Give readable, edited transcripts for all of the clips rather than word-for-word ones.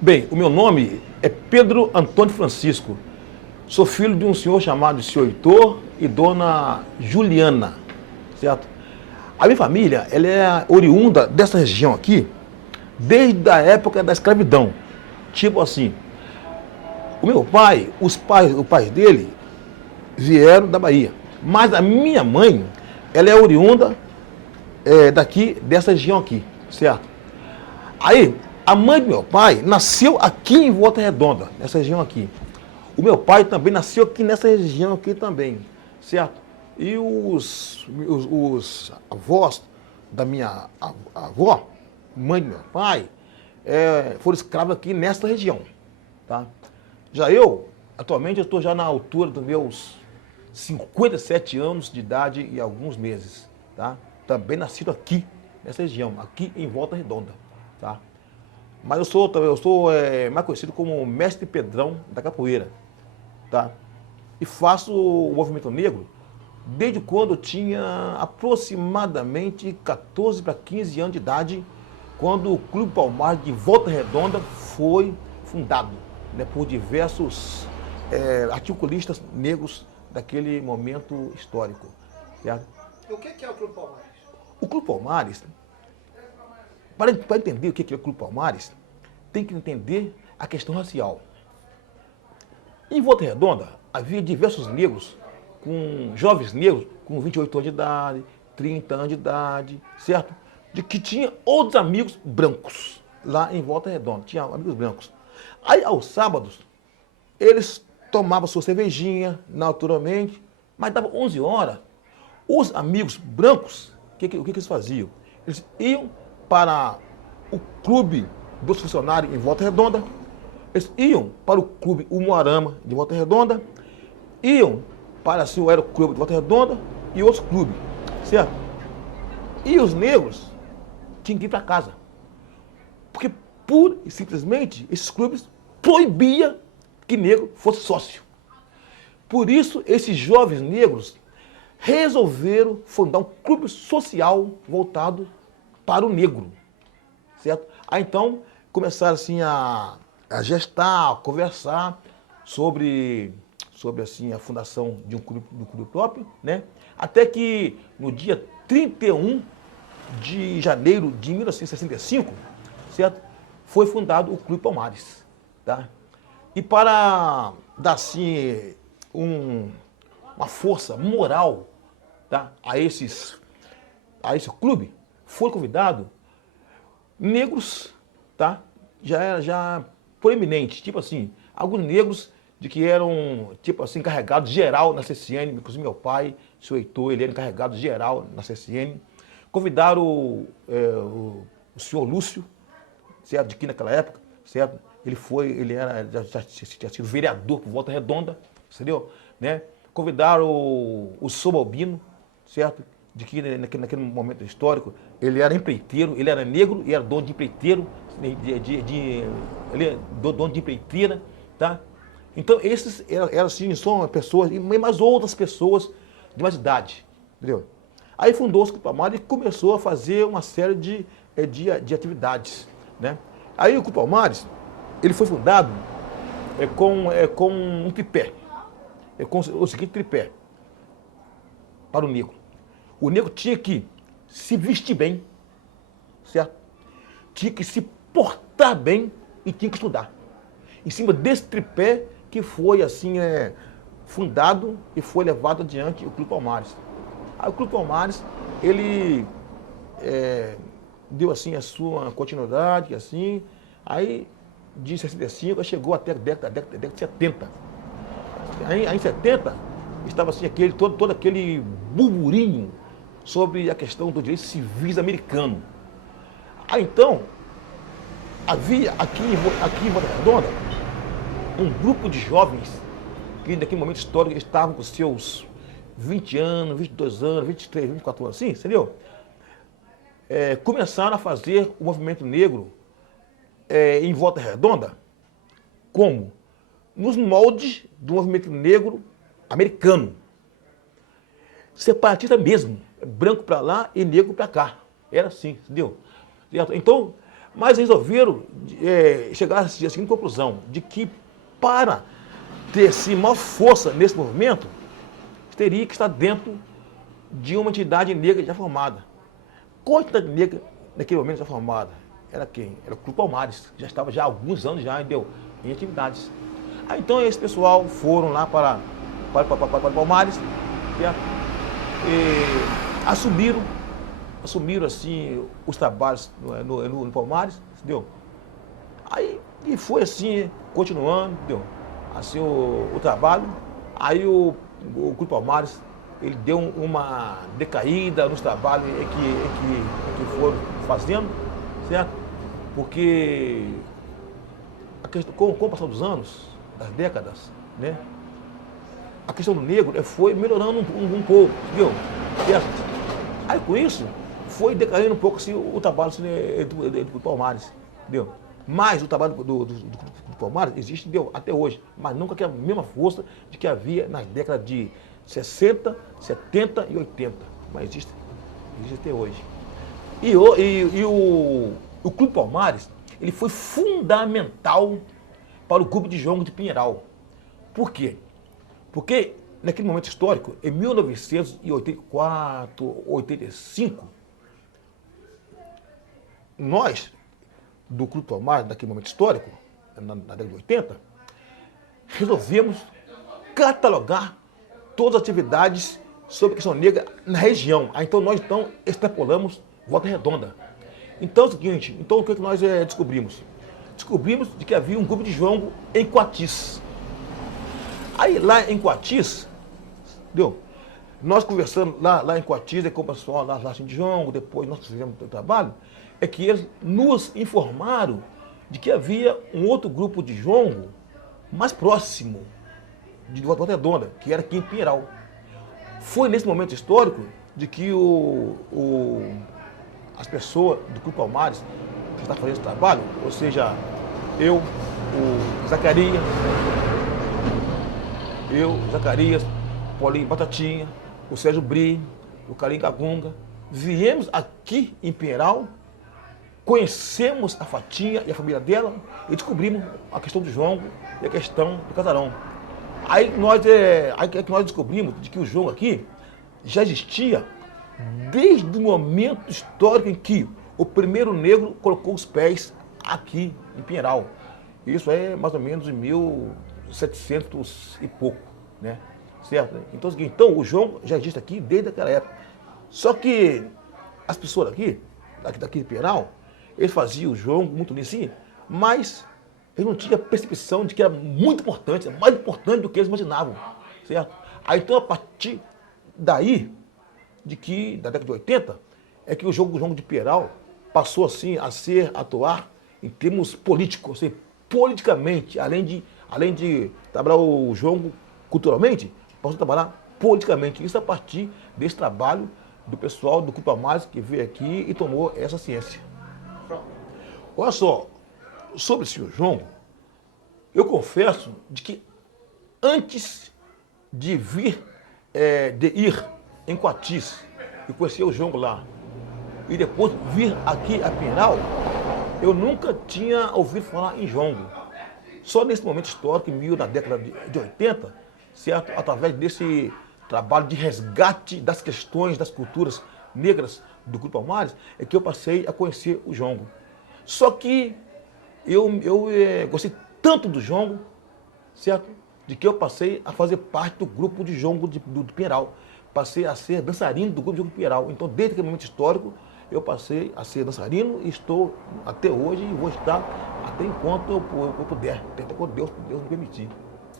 Bem, o meu nome é Pedro Antônio Francisco. Sou filho de um senhor chamado senhor Heitor e dona Juliana, certo? A minha família, ela é oriunda dessa região aqui, desde a época da escravidão. Tipo assim, o meu pai, os pais dele vieram da Bahia. Mas a minha mãe, ela é oriunda daqui, dessa região aqui, certo? Aí, a mãe do meu pai nasceu aqui em Volta Redonda, nessa região aqui. O meu pai também nasceu aqui nessa região aqui também, certo? E os avós da minha avó, mãe do meu pai, foram escravos aqui nessa região, tá? Já eu, atualmente, eu estou já na altura dos meus 57 anos de idade e alguns meses, tá? Também nascido aqui, nessa região, aqui em Volta Redonda, tá? Mas eu sou mais conhecido como Mestre Pedrão da Capoeira, tá? E faço o movimento negro desde quando eu tinha aproximadamente 14 para 15 anos de idade, quando o Clube Palmares de Volta Redonda foi fundado, né, por diversos articulistas negros daquele momento histórico. Certo? E o que é o Clube Palmares? O Clube Palmares, para entender o que é o Clube Palmares, tem que entender a questão racial. Em Volta Redonda, havia diversos negros, jovens negros, com 28 anos de idade, 30 anos de idade, certo? De que tinha outros amigos brancos lá em Volta Redonda, tinha amigos brancos. Aí, aos sábados, eles tomavam sua cervejinha, naturalmente, mas dava 11 horas. Os amigos brancos, o que eles faziam? Eles iam para o clube dos funcionários em Volta Redonda, eles iam para o clube Umuarama de Volta Redonda, iam para assim, o Aeroclube de Volta Redonda e outros clubes, certo? E os negros tinham que ir para casa. Porque, pura e simplesmente, esses clubes proibiam que negro fosse sócio. Por isso, esses jovens negros resolveram fundar um clube social voltado para o negro, certo? Aí, então, começaram assim a gestar, a conversar sobre assim, a fundação de um clube próprio, né? Até que no dia 31 de janeiro de 1965, certo? Foi fundado o Clube Palmares, tá? E para dar assim uma força moral, tá, a esse clube, foi convidado negros, tá? Já proeminentes, tipo assim, alguns negros de que eram, tipo assim, encarregados geral na CCN, inclusive meu pai, o senhor Heitor, ele era encarregado geral na CCN. Convidaram o senhor Lúcio, certo, de que naquela época, certo, já tinha sido vereador por Volta Redonda, entendeu? Né? Convidaram o Sobalbino, certo, de que naquele momento histórico ele era empreiteiro, ele era negro e era dono de empreiteiro, ele é dono de empreiteira, tá? Então, esses eram assim, são pessoas, e mais outras pessoas de mais idade, entendeu? Aí fundou-se o Clube Palmares e começou a fazer uma série de atividades, né? Aí o Clube Palmares, ele foi fundado com um tripé, com o seguinte tripé, para o negro. O negro tinha que se vestir bem, certo? Tinha que se portar bem e tinha que estudar. Em cima desse tripé que foi assim fundado e foi levado adiante o Clube Palmares. Aí o Clube Palmares, ele deu assim a sua continuidade, assim, aí de 65 chegou até a década de 70. Aí em 70 estava assim todo aquele burburinho sobre a questão dos direitos civis americanos. Aí então, havia aqui em Volta Redonda um grupo de jovens que naquele momento histórico estavam com seus 20 anos, 22 anos, 23, 24 anos, assim, entendeu? Começaram a fazer o movimento negro em Volta Redonda como? Nos moldes do movimento negro americano. Separatista mesmo, branco para lá e negro para cá. Era assim, entendeu? Então, Mas resolveram chegar à seguinte conclusão, de que para ter sim, maior força nesse movimento, teria que estar dentro de uma entidade negra já formada. Qual entidade negra naquele momento já formada? Era quem? Era o Clube Palmares, que já estava já há alguns anos já em atividades. Aí, então esse pessoal foram lá para Palmares, certo? E assumiram assim os trabalhos no Palmares, entendeu? Aí e foi assim, continuando, entendeu? Assim o trabalho. Aí o Clube Palmares, ele deu uma decaída nos trabalhos que foram fazendo, certo? Porque com o passar dos anos, das décadas, né? A questão do negro foi melhorando um pouco, entendeu? Certo? Aí com isso, foi decaindo um pouco assim, o trabalho assim, do Palmares, entendeu? Mas o trabalho do Palmares existe até hoje, mas nunca com a mesma força de que havia nas décadas de 60, 70 e 80. Mas existe até hoje. E o Clube Palmares, ele foi fundamental para o grupo de jongo de Pinheiral. Por quê? Porque naquele momento histórico, em 1984, 85, nós, do Clube Palmares, naquele momento histórico, na década de 80, resolvemos catalogar todas as atividades sobre a questão negra na região. Então nós extrapolamos Volta Redonda. Então é o seguinte, o que nós descobrimos? Descobrimos de que havia um grupo de jongo em Coatis. Aí lá em Coatis, nós conversando lá em Coatis, com o pessoal lá de jongo, depois nós fizemos o trabalho, é que eles nos informaram de que havia um outro grupo de jongo mais próximo de Volta Redonda, que era aqui em Pinheiral. Foi nesse momento histórico de que as pessoas do Clube Palmares que estavam fazendo esse trabalho, ou seja, eu, o Zacarias, Paulinho Batatinha, o Sérgio Bri, o Carinho Gagunga, viemos aqui em Pinheiral, conhecemos a Fatinha e a família dela e descobrimos a questão do jongo e a questão do casarão. Aí nós descobrimos de que o jongo aqui já existia desde o momento histórico em que o primeiro negro colocou os pés aqui em Pinheiral. Isso é mais ou menos em 1700 e pouco, né? Certo? Então o jongo já existe aqui desde aquela época. Só que as pessoas daqui de Pinheiral, eles faziam o jongo muito assim, mas eles não tinham percepção de que era muito importante, mais importante do que eles imaginavam, certo? Aí então a partir daí, da década de 80, é que o jongo de Pinheiral passou assim a atuar em termos políticos, assim, politicamente, além de trabalhar o jongo culturalmente, passou a trabalhar politicamente. Isso a partir desse trabalho do pessoal do Clube Palmares que veio aqui e tomou essa ciência. Olha só, sobre o senhor jongo, eu confesso de que antes de ir em Coatis e conhecer o jongo lá, e depois vir aqui a Pinheiral, eu nunca tinha ouvido falar em jongo. Só nesse momento histórico, na década de 80, certo? Através desse trabalho de resgate das questões, das culturas negras do Clube Palmares, é que eu passei a conhecer o jongo. Só que eu gostei tanto do jongo, certo? De que eu passei a fazer parte do grupo de jongo do Pinheiral. Passei a ser dançarino do grupo de jongo do Pinheiral. Então, desde aquele momento histórico, eu passei a ser dançarino e estou até hoje e vou estar até enquanto eu puder, até quando Deus me permitir.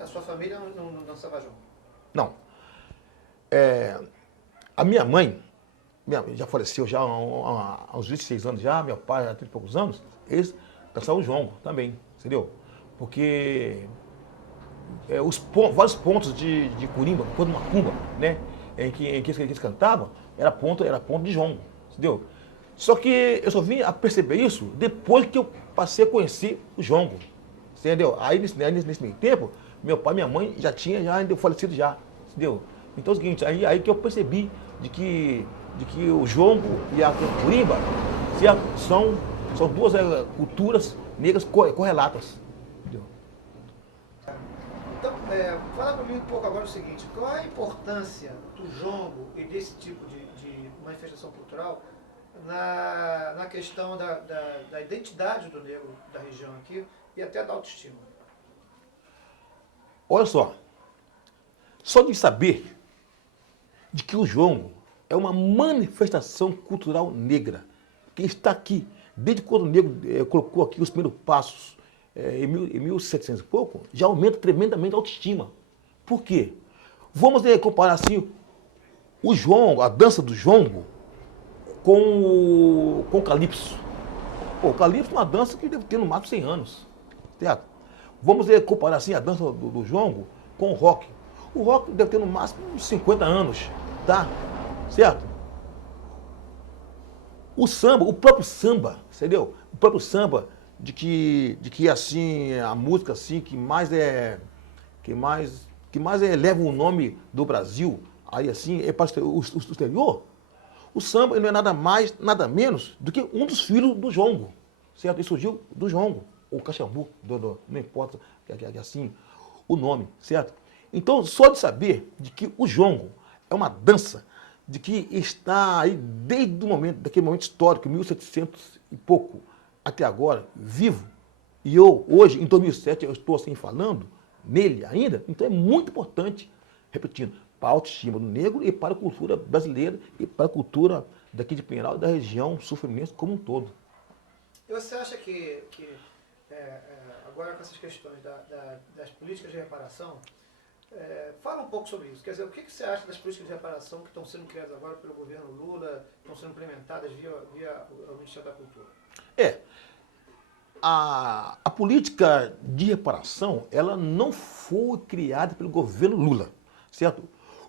A sua família não dançava jongo? Não. A minha mãe já faleceu já há uns 26 anos já, meu pai há 30 e poucos anos, eles dançavam jongo também, entendeu? Porque vários pontos de curimba, ponto de macumba, né, em que eles cantavam, era ponto de jongo, entendeu? Só que eu só vim a perceber isso depois que eu passei a conhecer o jongo, entendeu? Aí nesse meio tempo, meu pai e minha mãe já tinham falecido já, entendeu? Então é o seguinte, aí que eu percebi de que o jongo e a curimba, certo? São São duas culturas negras correlatas. Entendeu? Então, fala comigo um pouco agora o seguinte, qual é a importância do jongo e desse tipo de manifestação cultural na questão da identidade do negro da região aqui e até da autoestima? Olha só de saber de que o jongo é uma manifestação cultural negra que está aqui, desde quando o negro colocou aqui os primeiros passos, em 1700 e pouco, já aumenta tremendamente a autoestima. Por quê? Vamos comparar assim o jongo, a dança do jongo, com o calypso. Pô, o calypso é uma dança que deve ter no máximo 100 anos. Certo? Vamos comparar assim a dança do jongo com o rock. O rock deve ter no máximo uns 50 anos. Tá? Certo? O samba, o próprio samba, entendeu? O próprio samba de que assim a música assim que mais leva o nome do Brasil aí assim é para o exterior. O samba não é nada mais, nada menos do que um dos filhos do jongo, certo? Ele surgiu do jongo, ou caxambu, não importa assim o nome, certo? Então, só de saber de que o jongo é uma dança de que está aí desde o momento, daquele momento histórico, 1700 e pouco, até agora, vivo, e eu, hoje, em 2007, eu estou assim falando nele ainda, então é muito importante, repetindo, para a autoestima do negro e para a cultura brasileira e para a cultura daqui de Pinheiral e da região sul-fluminense como um todo. E você acha que agora com essas questões das políticas de reparação, fala um pouco sobre isso. Quer dizer, o que você acha das políticas de reparação que estão sendo criadas agora pelo governo Lula, estão sendo implementadas via o Ministério da Cultura? A política de reparação, ela não foi criada pelo governo Lula, certo?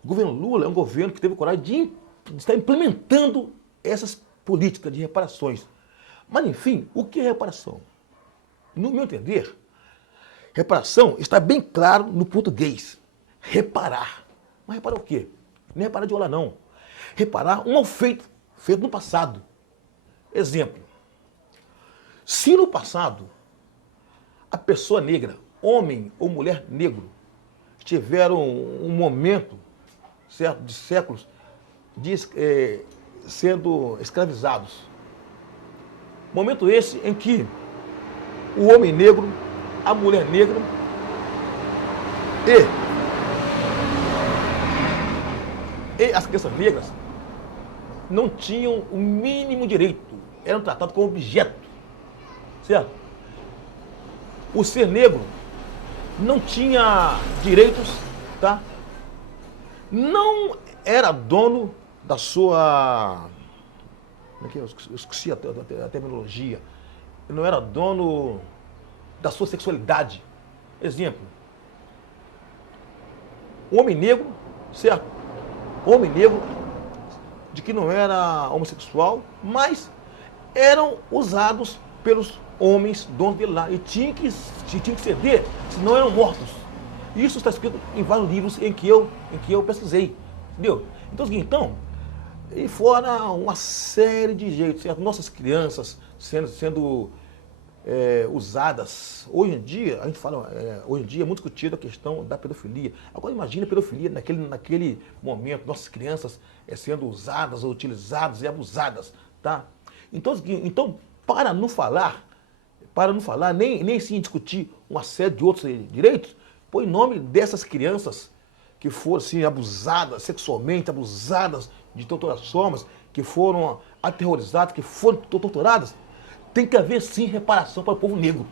O governo Lula é um governo que teve coragem de estar implementando essas políticas de reparações. Mas, enfim, o que é reparação? No meu entender, reparação está bem claro no português. Reparar. Mas reparar o quê? Não é reparar de olhar, não. Reparar um mal feito no passado. Exemplo. Se no passado a pessoa negra, homem ou mulher negro, tiveram um momento, certo, de séculos, sendo escravizados. Momento esse em que o homem negro, a mulher negra e as crianças negras não tinham o mínimo direito, eram tratados como objeto, certo? O ser negro não tinha direitos, tá? Não era dono da sua... Eu esqueci a terminologia. Não era dono da sua sexualidade. Exemplo. O homem negro, certo? O homem negro, de que não era homossexual, mas eram usados pelos homens donos dele lá. E tinham que ceder, senão eram mortos. Isso está escrito em vários livros em que eu pesquisei. Entendeu? Então, e fora uma série de jeitos, certo? Nossas crianças sendo usadas. Hoje em dia, a gente fala, hoje em dia é muito discutida a questão da pedofilia. Agora imagine a pedofilia naquele momento, nossas crianças sendo usadas, ou utilizadas e abusadas, tá? Então para não falar, nem sim discutir uma série de outros direitos, põe nome dessas crianças que foram assim, abusadas, sexualmente abusadas de todas as formas, que foram aterrorizadas, que foram torturadas, tem que haver sim reparação para o povo negro.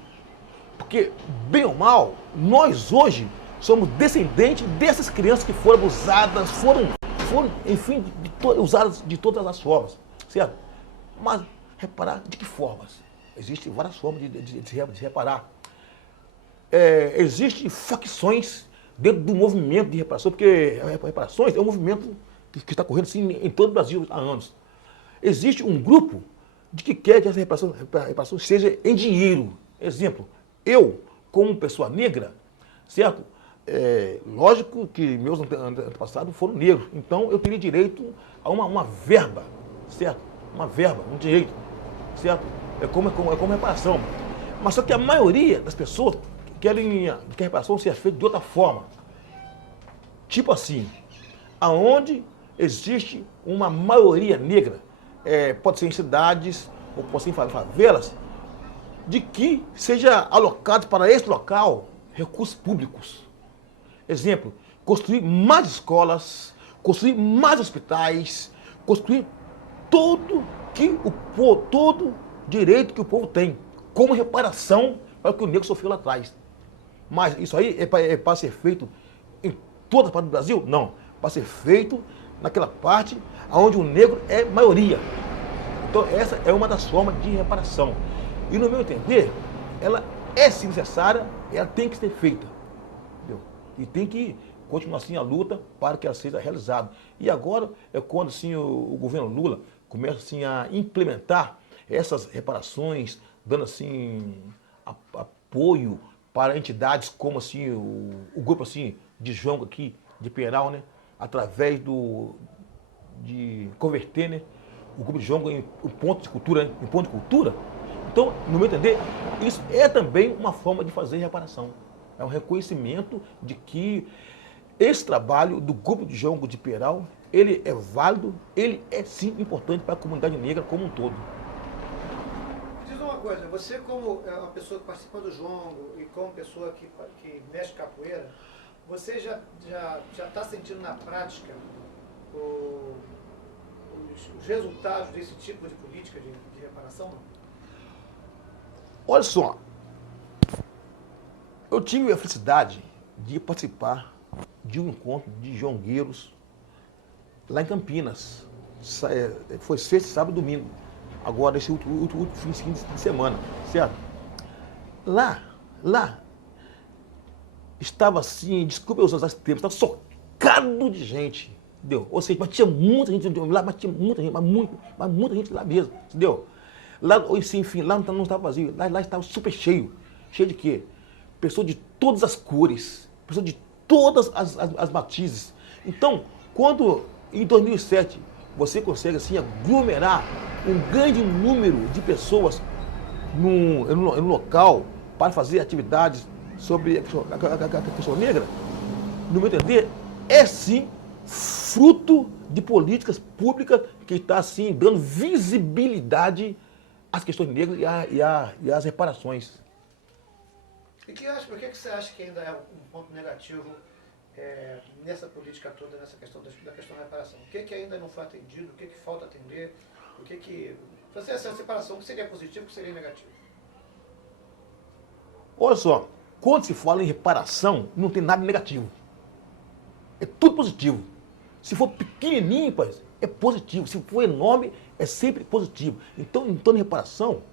Porque, bem ou mal, nós hoje somos descendentes dessas crianças que foram abusadas, foram enfim, usadas de todas as formas, certo? Mas reparar de que formas? Existem várias formas de reparar. Existem facções dentro do movimento de reparação, porque reparações é um movimento que está correndo assim, em todo o Brasil há anos. Existe um grupo de que quer que essa reparação seja em dinheiro. Exemplo, eu, como pessoa negra, certo? Lógico que meus antepassados foram negros, então eu teria direito a uma verba, certo? Uma verba, um direito, certo? é como reparação. Mas só que a maioria das pessoas querem que a reparação seja feita de outra forma. Tipo assim, aonde existe uma maioria negra, pode ser em cidades ou pode ser em favelas, de que seja alocado para esse local recursos públicos. Exemplo, construir mais escolas, construir mais hospitais, construir todo direito que o povo tem, como reparação para o que o negro sofreu lá atrás. Mas isso aí é para ser feito em toda a parte do Brasil? Não. Para ser feito naquela parte onde o negro é maioria. Então essa é uma das formas de reparação. E no meu entender, ela é sim necessária, ela tem que ser feita. Entendeu? E tem que continuar assim a luta para que ela seja realizada. E agora é quando assim, o governo Lula começa assim, a implementar essas reparações, dando assim apoio para entidades como assim, o grupo assim, de Jongo aqui, de Peral, né? Através de converter, né? O grupo de Jongo em ponto de cultura, né? Em ponto de cultura. Então, no meu entender, isso é também uma forma de fazer reparação. É um reconhecimento de que esse trabalho do grupo de Jongo de Peral, ele é válido, ele é sim importante para a comunidade negra como um todo. Diz uma coisa, você como uma pessoa que participa do Jongo e como pessoa que mexe capoeira, você já está sentindo na prática os resultados desse tipo de política de reparação? Olha só, eu tive a felicidade de participar de um encontro de jongueiros lá em Campinas. Foi sexta, sábado e domingo. Agora, esse último fim de semana, certo? Lá, estava assim, desculpa eu usar esse termo, estava socado de gente, entendeu? Ou seja, mas tinha muita gente lá, mas tinha muita gente, mas muita gente lá mesmo, entendeu? Lá, enfim, lá não estava vazio, lá estava super cheio. Cheio de quê? Pessoas de todas as cores, pessoas de todas as matizes. Então, quando em 2007 você consegue assim aglomerar um grande número de pessoas no local para fazer atividades sobre a questão negra, no meu entender, é sim fruto de políticas públicas que está assim dando visibilidade às questões negras e às reparações. E por que você acha que ainda é um ponto negativo nessa política toda, nessa questão da questão da reparação? O que ainda não foi atendido? O que falta atender? Você essa separação, o que seria positivo, o que seria negativo? Olha só, quando se fala em reparação, não tem nada negativo. É tudo positivo. Se for pequenininho, pai, é positivo. Se for enorme, é sempre positivo. Então em reparação,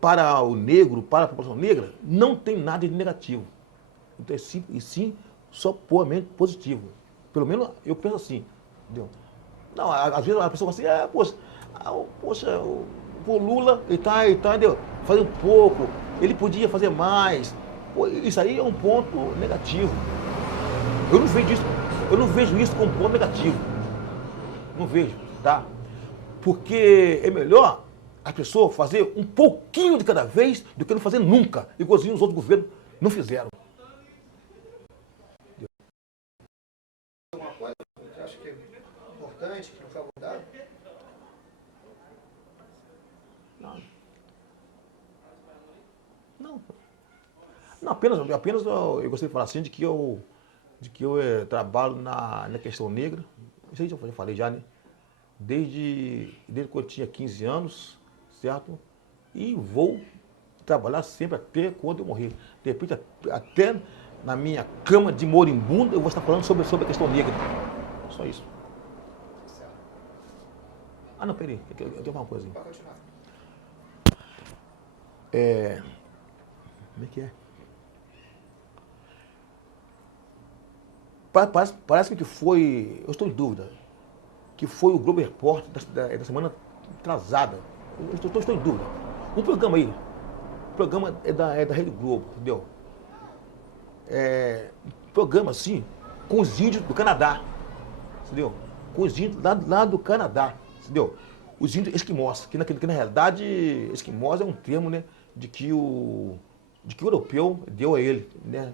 para o negro, para a população negra, não tem nada de negativo. Então é sim só puramente positivo. Pelo menos eu penso assim. Entendeu? Não, às vezes a pessoa fala assim, o Lula, ele tá entendeu? Fazendo pouco, ele podia fazer mais. Pô, isso aí é um ponto negativo. Eu não vejo isso como ponto negativo. Não vejo, tá? Porque é melhor a pessoa fazer um pouquinho de cada vez do que não fazer nunca, igualzinho os outros governos não fizeram. Alguma coisa que você acha que é importante, que não foi abordado? Não, apenas eu gostaria de falar assim de que eu trabalho na questão negra. Isso aí eu já falei já, né? Desde quando eu tinha 15 anos, certo? E vou trabalhar sempre até quando eu morrer. De repente, até na minha cama de moribundo, eu vou estar falando sobre a questão negra. Só isso. Ah, não, peraí, eu tenho uma coisa aí. Pode continuar. Como é que é? Parece que foi, eu estou em dúvida, que foi o Globo Repórter da semana atrasada. Eu estou em dúvida. Um programa aí, o programa é da Rede Globo, entendeu? Programa assim, com os índios do Canadá, entendeu? Com os índios lá do Canadá, entendeu? os índios esquimós, que na realidade esquimós é um termo, né, de que o europeu deu a ele, né?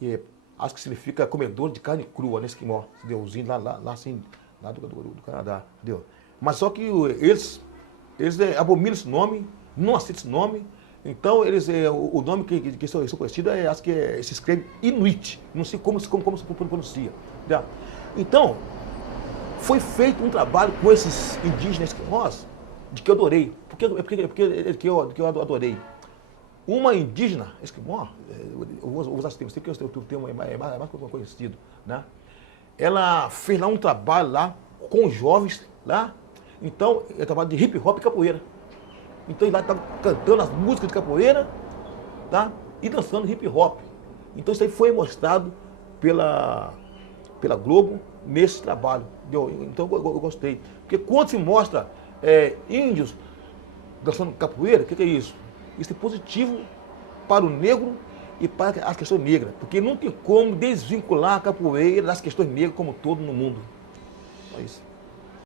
E acho que significa comedor de carne crua, né, esquimó, entendeu? Os índios lá assim, lá do Canadá, entendeu? Mas só que eles abominam esse nome, não aceitam esse nome. Então, o nome que são conhecidos, acho que se escreve Inuit. Não sei como se pronuncia. Tá? Então, foi feito um trabalho com esses indígenas esquimós, de que eu adorei. Porque eu adorei. Uma indígena esquimó, eu vou usar esse termo, sei que o termo é mais conhecido, né? Ela fez lá um trabalho lá com os jovens lá. Então, é trabalho de hip hop e capoeira. Então ele lá estava cantando as músicas de capoeira, tá? E dançando hip hop. Então isso aí foi mostrado pela Globo nesse trabalho. Então eu gostei. Porque quando se mostra índios dançando capoeira, o que é isso? Isso é positivo para o negro e para as questões negras. Porque não tem como desvincular a capoeira das questões negras como todo no mundo. É isso.